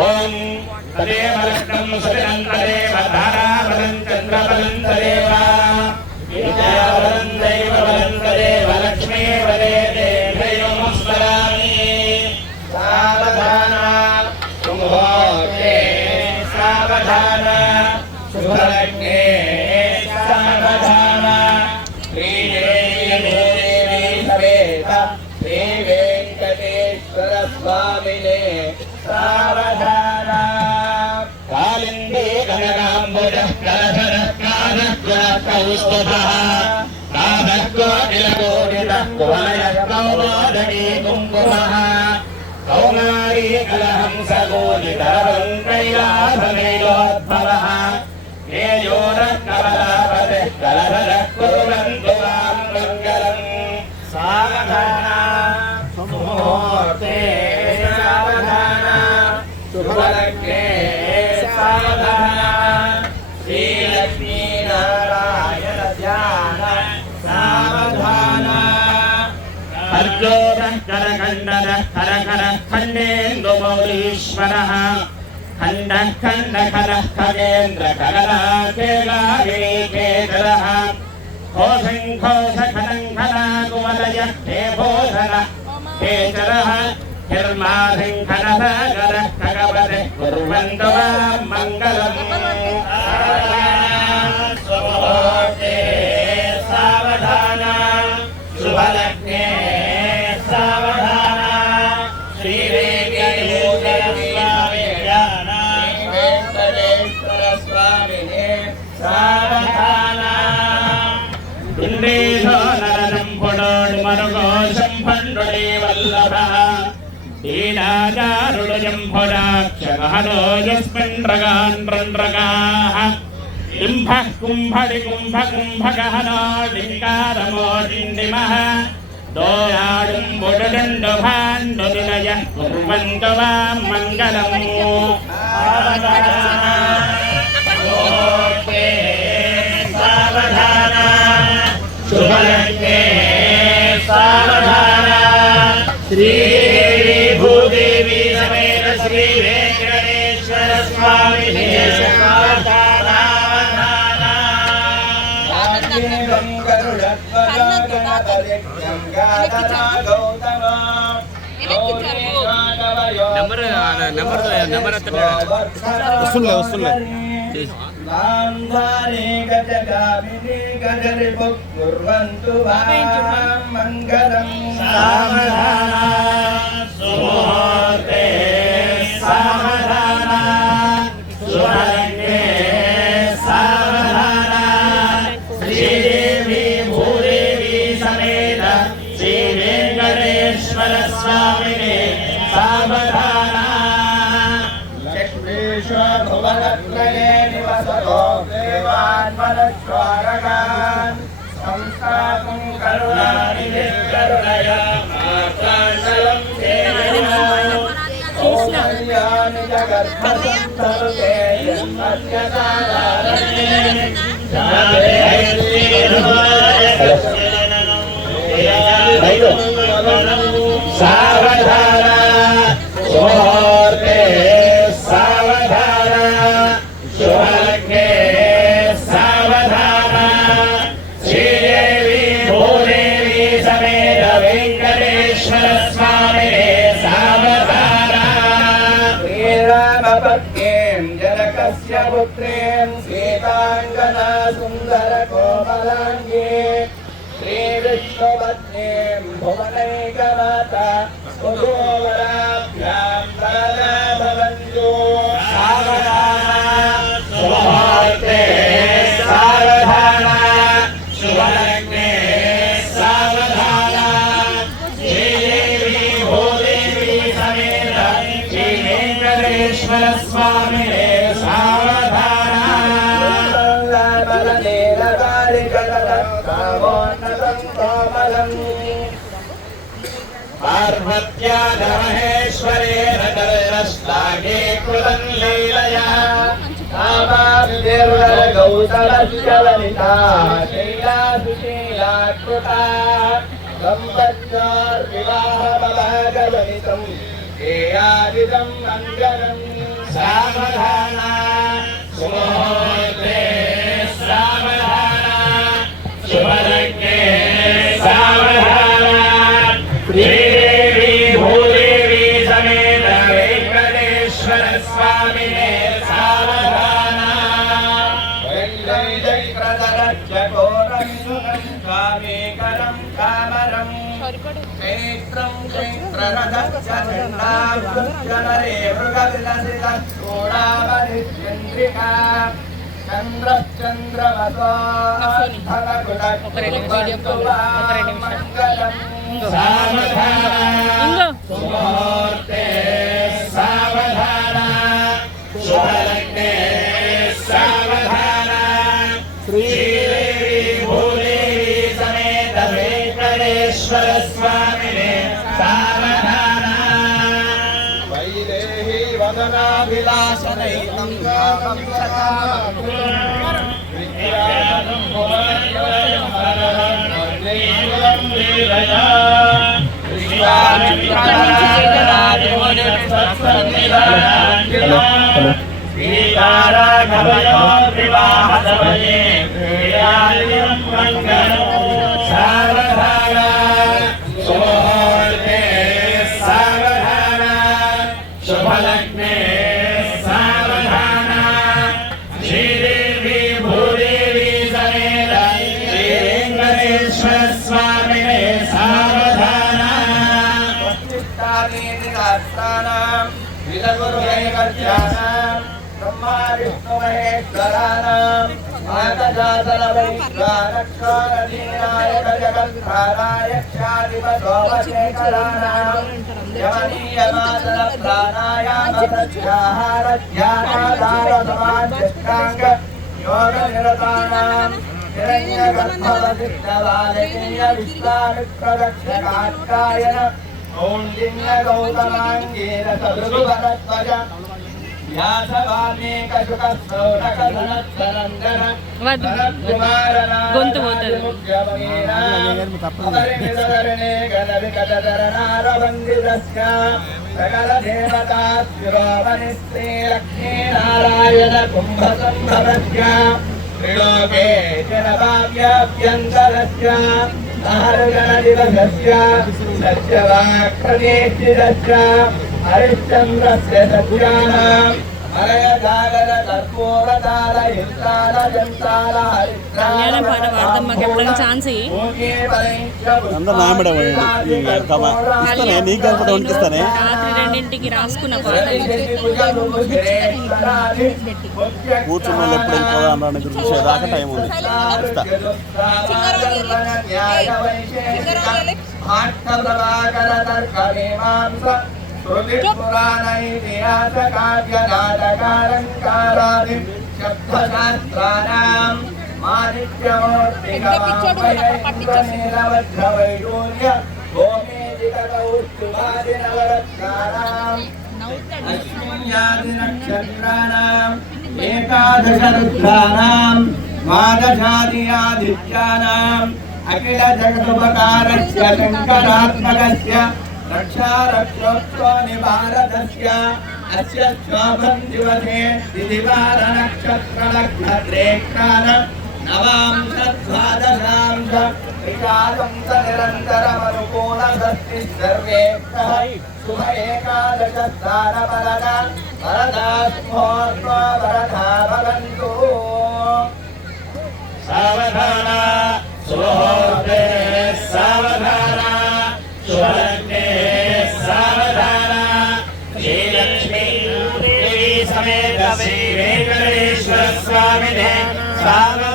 ఓం తదేవ లగ్నం సుదినం తదేవ తారాబలం చంద్రబలం తదేవ విద్యాబలం దైవబలం తదేవ లక్ష్మీ వదే దేవయోం స్మరామి సావధాన సుముహూర్తే సావధాన శుభలగ్నే సావధాన శ్రీదేవి సమేత శ్రీ వెంకటేశ్వర స్వామినే సావధాన కాళిందే గణనాంబుజ కౌస్తుభః నాభః కోటిలకోటితః కువలయః కౌమోదనీ కుంకుమః కౌమారీ కలహంసగోలితరవం కైలాసనైలోద్భవః తేజోరకమలాపతిః కలధరః కుర్వంతు మాం మంగళం సావధాన సుముహూర్తే సావధాన శుభలగ్నే సావధాన శ్రీలక్ష్మీ నారాయణ ధ్యాన సావధాన అర్జోన కరకండన కరకర ఖండేందుమౌలీశ్వరః ఖండ ఖండ ఖర ఖగేంద్ర కగలాకేలాగిరీకేతరః కోశం కోశ ఖనం ఖనాకుమలయ హే భోధన కేచరః హిర్మాధిం ఖనసాగర ఖగవతే కుర్వంతు మాం మంగళం సుముహూర్తే సావధాన శుభలగ్నే సావధాన శ్రీవేంకటేశ్వర స్వామినే సావధాన కుండేశో నరనం పొడోడు మరుగోశం పండుడే వల్లభః దీనాచారుడు జంభుజాక్షమహలో యస్మిన్ రగాన్ రండ్రగాః డింభః కుంభడి కుంభ కుంభగహనో డింకారమో డిండిమః దోయాడుం బుడుడుండు భాండు నిలయ కుర్వంతు మాం మంగళం సావధాన శుభలగ్నే సావధాన శ్రీదేవి భూదేవి సమేత శ్రీ వెంకటేశ్వర స్వామినే సావధాన వస్తుండే మంగళం సావధాన సుముహూర్తే సావధాన శుభలగ్నే సావధాన శ్రీదేవి భూదేవి సమేత శ్రీ వెంకటేశ్వర స్వామినే సావధాన లక్ష్మీశ భువనత్రయే నివసతో దేవాన్మనశ్వారగాన్ సంస్థాతుం కరుణానిధి కరుణయా మాతాండలం ఓమయాని జగర్భసంతరుతే యన్మత్యదారారణే సావధాన సుముహూర్తే సావధాన శుభలగ్నే సావధాన శ్రీదేవి భూదేవి సమేత వెంకటేశ్వర స్వామినే సావధాన శ్రీరామపత్నీం జనకస్య పుత్రీం సీతాంగనా సుందర కోమలాంగీ శ్రీవిష్ణుపత్నీం భువనైకమాతా వధూవరాభ్యాం వరదా భవంతు సావధాన సుముహూర్తే సావధాన శుభలగ్నే సావధాన శ్రీదేవి భూదేవి సమేత శ్రీ వెంకటేశ్వర స్వామినే సావధాన పార్వత్యా మహేశ్వరేణ కరశ్లాఘే కృతం లీలయా గౌతలస్య వనితా శైలా సుశీలా కృతా సంపత్యోర్వివాహమభాగవనితం ఏయాదిదం మంగళం సావధాన సుముహూర్తే సావధాన శుభలగ్నే సావధాన శ్రీదేవి భూదేవి సమేత వెంకటేశ్వర స్వామినే సావధాన చకోరం స్వామీకరం కామరం క్షేత్రం క్షేత్రరథచ్చంద్రే మృగవిలసితూడామనిచంద్రికా చంద్రచంద్రవతో సుముహూర్తే సావధాన శుభలగ్నే సావధాన శ్రీదేవి భూదేవి సమేత వెంకటేశ్వర స్వామినే సావధాన వైదేహి వదనాభిలాషనైకం కామం సకామం విద్యాధం భువనయోయం హరహరం వందేయులం లీలయా శ్రీకారాఘవయోర్వివాహసమయే ప్రియాలియం మంగళం సావధాన సుముహూర్తే సావధాన శుభలగ్నే సావధాన శ్రీదేవి భూదేవి సమేత శ్రీ వెంకటేశ్వర స్వామినే సావధాన విదగురువైవర్యానాం బ్రహ్మా విష్ణు మహేశ్వరానాం ఆతజాతలవైశ్వానక్షారధీనాయక జగద్ధారాయక్షాధిపతోపశేఖరానాం యమనీయమాతల ప్రాణాయామసత్యాహారధ్యానాదారసమాధ్యష్టాంగ యోగనిరతానాం హిరణ్యగర్భవసిద్ధవాలకీయ విశ్వామిత్రదక్షకాత్కాయన కౌండిన్య గౌతమాంగేన సదృభరధ్వజ వ్యాసవాల్మీకశుకస్తౌనకధనత్సనందన గొంతు పోతుంది. అపరిమితకరణే గణవికటధరణారవందితస్య సకల దేవతా శిరోమణిశ్రీ లక్ష్మీనారాయణ కుంభసంభవస్య త్రిలోకే జనభావ్యాభ్యంతరస్య దివసస్య సత్యవాక్ప్రదేశితస్య హరిశ్చంద్రస్య సత్యానాం హరయజాగర కర్పూరతాల హింసాల జంతాల కళ్యాణం పాట పాడదాం, మాకు ఎప్పుడైనా ఛాన్స్ ఇయ్యి. అందరూ నా మేడం ఇస్తానే, నీకు కాకపోతే వణికిస్తానే. రాత్రి 2ంటికి రాసుకున్న పాట కూర్చున్న వాళ్ళు ఎప్పుడు వెళ్ళిపోదా అన్న గురించి దాకా టైం ఉంది. ఇస్తా పురాణైతిహాసకావ్యనాటకాలంకారాది శబ్దశాస్త్రాణం మాణిక్యమూర్తికామయైంద్రనీలవజ్రవైడూర్య గోమేధికౌస్తుభాదినవరత్నానాం అశ్విన్యాదినక్షత్రాణం ఏకాదశరుద్రాణం ద్వాదశాదియాదిత్యానాం అఖిల జగదుపకారస్య శంకరాత్మకస్య రక్షారక్షోత్సవ నివారదస్య అస్య శోభం దివసే దివార నక్షత్ర లగ్నత్రేక్షాన నవాంశ ద్వాదశాంశ త్రికాలంశ నిరంతరమనుకూల షష్ఠి సర్వే శుభ ఏకాదశ స్థాన వరద వరదాస్మోత్వ వరదా భవంతు సావధాన సుముహూర్తే సావధాన శుభలగ్నే సావధాన శ్రీలక్ష్మీ దేవి సమేత శ్రీ వెంకటేశ్వర స్వామినే సావధాన